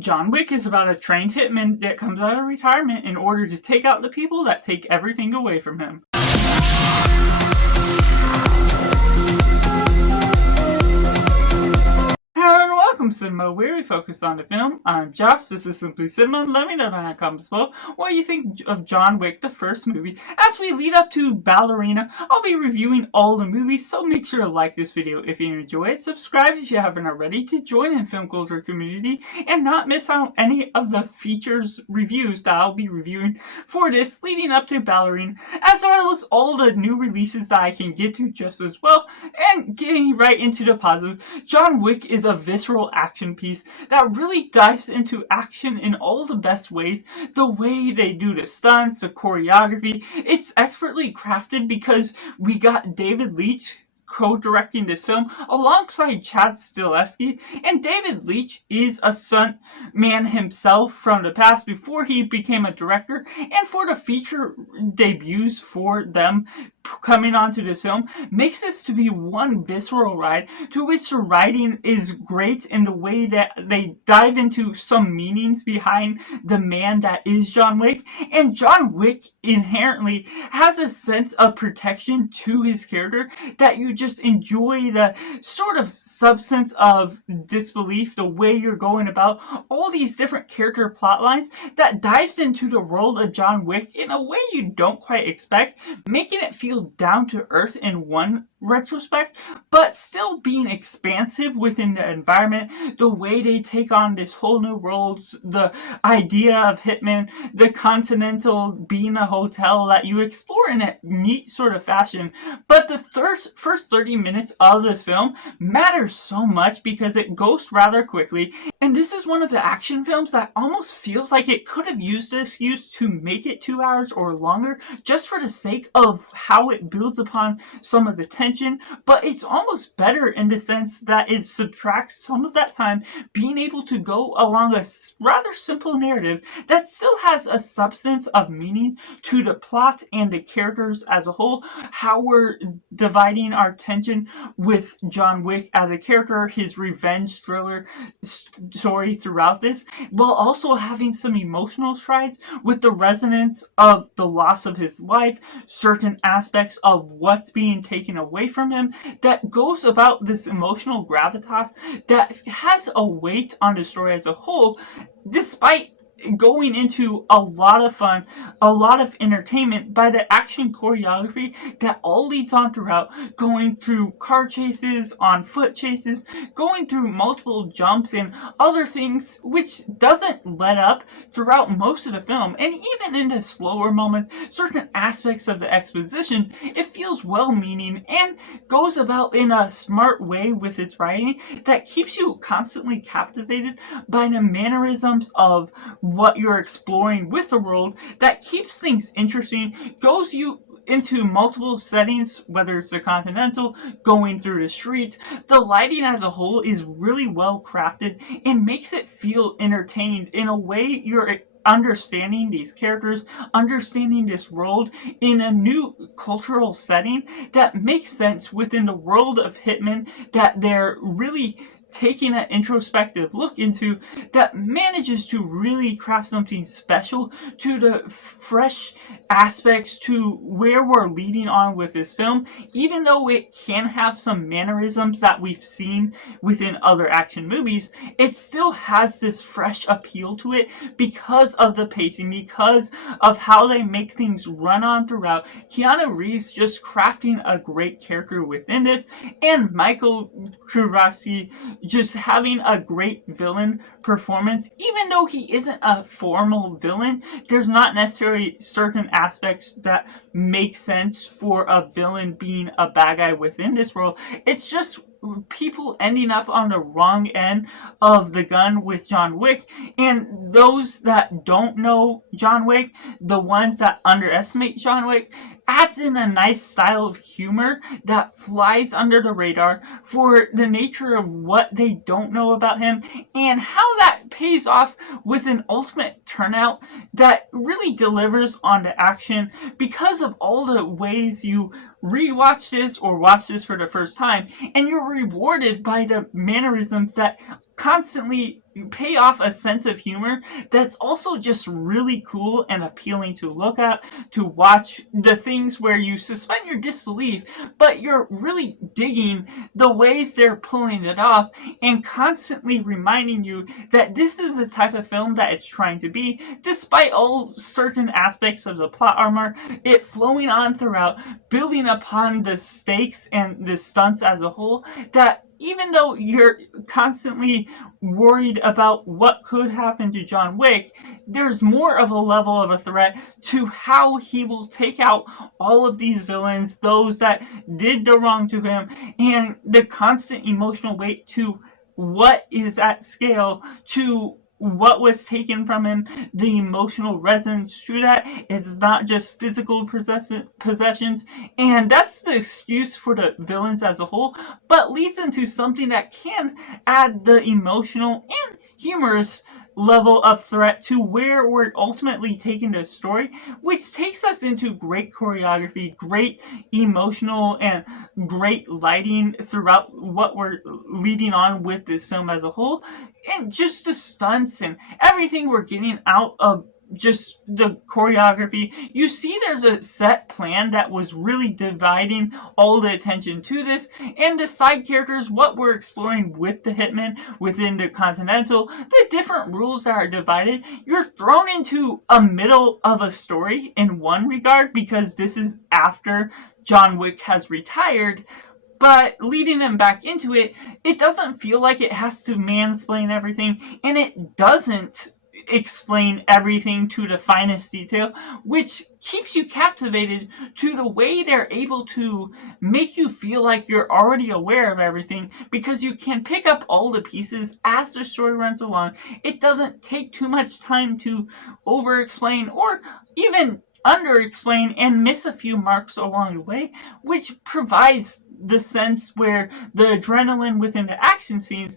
John Wick is about a trained hitman that comes out of retirement in order to take out the people that take everything away from him. Hello and welcome, Cinema, where we focus on the film. I'm Josh, this is Simply Cinema. Let me know down in the comments below what you think of John Wick, the first movie. As we lead up to Ballerina, I'll be reviewing all the movies, so make sure to like this video if you enjoy it, subscribe if you haven't already to join the film culture community, and not miss out any of the features reviews that I'll be reviewing for this leading up to Ballerina, as well as all the new releases that I can get to just as well. And getting right into the positive, John Wick is a visceral action piece that really dives into action in all the best ways. The way they do the stunts, the choreography, it's expertly crafted because we got David Leitch co-directing this film alongside Chad Stileski, and David Leitch is a stunt man himself from the past before he became a director, and for the feature debuts for them coming onto this film makes this to be one visceral ride, to which the writing is great in the way that they dive into some meanings behind the man that is John Wick. And John Wick inherently has a sense of protection to his character that you just enjoy the sort of substance of disbelief, the way you're going about all these different character plot lines that dives into the world of John Wick in a way you don't quite expect, making it feel down to earth in one retrospect, but still being expansive within the environment, the way they take on this whole new worlds, the idea of Hitman, the Continental being a hotel that you explore in a neat sort of fashion. But the first 30 minutes of this film matters so much because it goes rather quickly, and this is one of the action films that almost feels like it could have used the excuse to make it 2 hours or longer just for the sake of how it builds upon some of the tension, but it's almost better in the sense that it subtracts some of that time being able to go along a rather simple narrative that still has a substance of meaning to the plot and the characters as a whole, how we're dividing our attention with John Wick as a character, his revenge thriller story throughout this, while also having some emotional strides with the resonance of the loss of his wife, certain aspects of what's being taken away from him, that goes about this emotional gravitas that has a weight on the story as a whole, despite going into a lot of fun, a lot of entertainment by the action choreography that all leads on throughout, going through car chases, on foot chases, going through multiple jumps and other things, which doesn't let up throughout most of the film. And even in the slower moments, certain aspects of the exposition, it feels well-meaning and goes about in a smart way with its writing that keeps you constantly captivated by the mannerisms of what you're exploring with the world, that keeps things interesting, goes you into multiple settings, whether it's the Continental, going through the streets. The lighting as a whole is really well crafted and makes it feel entertained in a way you're understanding these characters, understanding this world in a new cultural setting that makes sense within the world of Hitman that they're really taking an introspective look into, that manages to really craft something special to the fresh aspects to where we're leading on with this film, even though it can have some mannerisms that we've seen within other action movies. It still has this fresh appeal to it because of the pacing, because of how they make things run on throughout. Keanu Reeves just crafting a great character within this, and Michael Kurowski just having a great villain performance. Even though he isn't a formal villain, there's not necessarily certain aspects that make sense for a villain being a bad guy within this world. It's just people ending up on the wrong end of the gun with John Wick, and those that don't know John Wick, the ones that underestimate John Wick, adds in a nice style of humor that flies under the radar for the nature of what they don't know about him, and how that pays off with an ultimate turnout that really delivers on the action because of all the ways you rewatch this or watch this for the first time, and you're rewarded by the mannerisms that constantly pay off a sense of humor that's also just really cool and appealing to look at, to watch the things where you suspend your disbelief, but you're really digging the ways they're pulling it off and constantly reminding you that this is the type of film that it's trying to be, despite all certain aspects of the plot armor, it flowing on throughout, building upon the stakes and the stunts as a whole, that even though you're constantly worried about what could happen to John Wick, there's more of a level of a threat to how he will take out all of these villains, those that did the wrong to him, and the constant emotional weight to what is at scale, to what was taken from him, the emotional resonance to that. It's not just physical possessions, and that's the excuse for the villains as a whole, but leads into something that can add the emotional and humorous level of threat to where we're ultimately taking the story, which takes us into great choreography, great emotional, and great lighting throughout what we're leading on with this film as a whole, and just the stunts and everything we're getting out of just the choreography. You see there's a set plan that was really dividing all the attention to this, and the side characters, what we're exploring with the hitman within the Continental, the different rules that are divided. You're thrown into a middle of a story in one regard because this is after John Wick has retired, but leading them back into it, it doesn't feel like it has to mansplain everything, and it doesn't explain everything to the finest detail, which keeps you captivated to the way they're able to make you feel like you're already aware of everything because you can pick up all the pieces as the story runs along. It doesn't take too much time to over explain or even under explain and miss a few marks along the way, which provides the sense where the adrenaline within the action scenes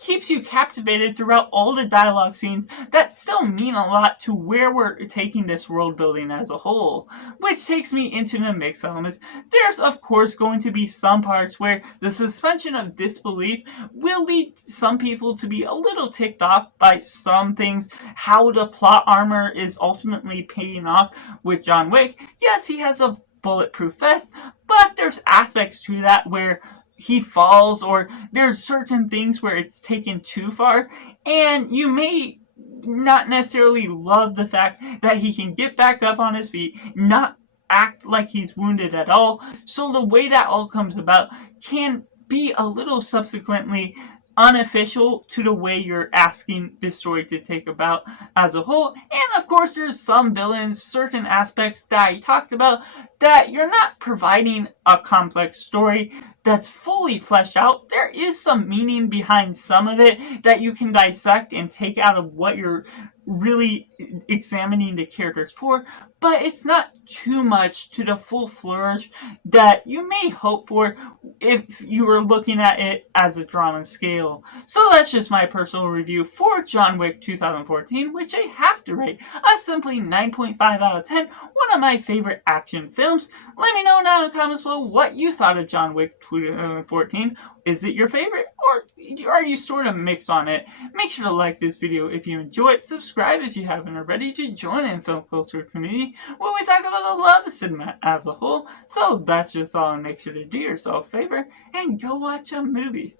keeps you captivated throughout all the dialogue scenes that still mean a lot to where we're taking this world building as a whole. Which takes me into the mix elements. There's of course going to be some parts where the suspension of disbelief will lead some people to be a little ticked off by some things, how the plot armor is ultimately paying off with John Wick. Yes, he has a bulletproof vest, but there's aspects to that where he falls, or there's certain things where it's taken too far, and you may not necessarily love the fact that he can get back up on his feet, not act like he's wounded at all. So the way that all comes about can be a little subsequently unofficial to the way you're asking this story to take about as a whole. And of course there's some villains, certain aspects that I talked about, that you're not providing a complex story that's fully fleshed out. There is some meaning behind some of it that you can dissect and take out of what you're really examining the characters for, but it's not too much to the full flourish that you may hope for if you were looking at it as a drama scale. So that's just my personal review for John Wick 2014, which I have to rate a simply 9.5 out of 10, one of my favorite action films. Let me know down in the comments below what you thought of John Wick 2014. Is it your favorite, or are you sort of mixed on it? Make sure to like this video if you enjoy it, subscribe if you haven't already to join in film culture community where we talk about the love of cinema as a whole. So that's just all, and make sure to do yourself a favor and go watch a movie.